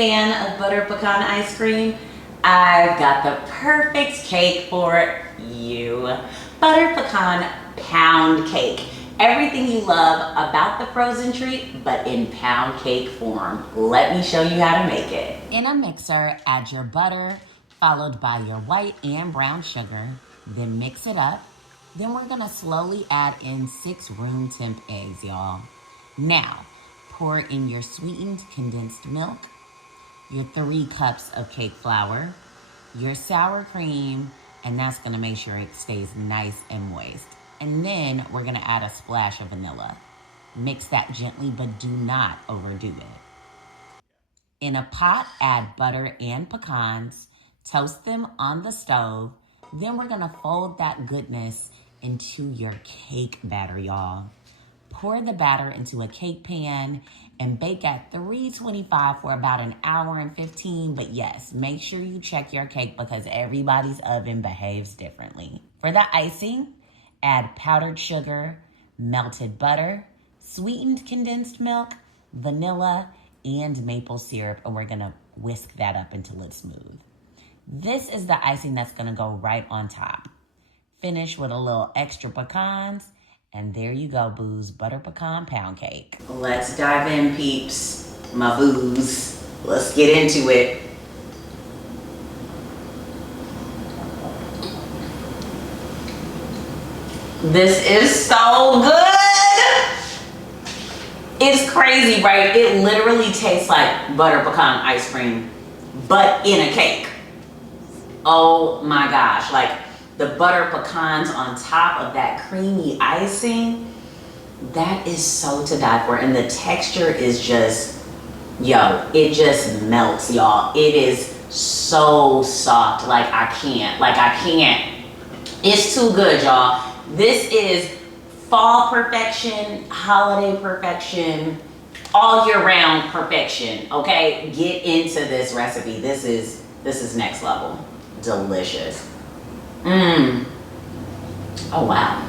fan of butter pecan ice cream, I've got the perfect cake for you. Butter pecan pound cake. Everything you love about the frozen treat, but in pound cake form. Let me show you how to make it. In a mixer, add your butter, followed by your white and brown sugar. Then mix it up. Then we're gonna slowly add in 6 room temp eggs, y'all. Now, pour in your sweetened condensed milk, your 3 cups of cake flour, your sour cream, and that's gonna make sure it stays nice and moist. And then we're gonna add a splash of vanilla. Mix that gently, but do not overdo it. In a pot, add butter and pecans, toast them on the stove. Then we're gonna fold that goodness into your cake batter, y'all. Pour the batter into a cake pan and bake at 325 for about an hour and 15. But yes, make sure you check your cake because everybody's oven behaves differently. For the icing, add powdered sugar, melted butter, sweetened condensed milk, vanilla, and maple syrup. And we're gonna whisk that up until it's smooth. This is the icing that's gonna go right on top. Finish with a little extra pecans. And there you go, boos, butter pecan pound cake. Let's dive in, peeps, my boos. Let's get into it. This is so good. It's crazy, right? It literally tastes like butter pecan ice cream, but in a cake. Oh my gosh, like, the butter pecans on top of that creamy icing, that is so to die for. And the texture is just, yo, it just melts, y'all. It is so soft, like I can't. It's too good, y'all. This is fall perfection, holiday perfection, all year round perfection, okay? Get into this recipe. This is next level. Delicious. Oh, wow.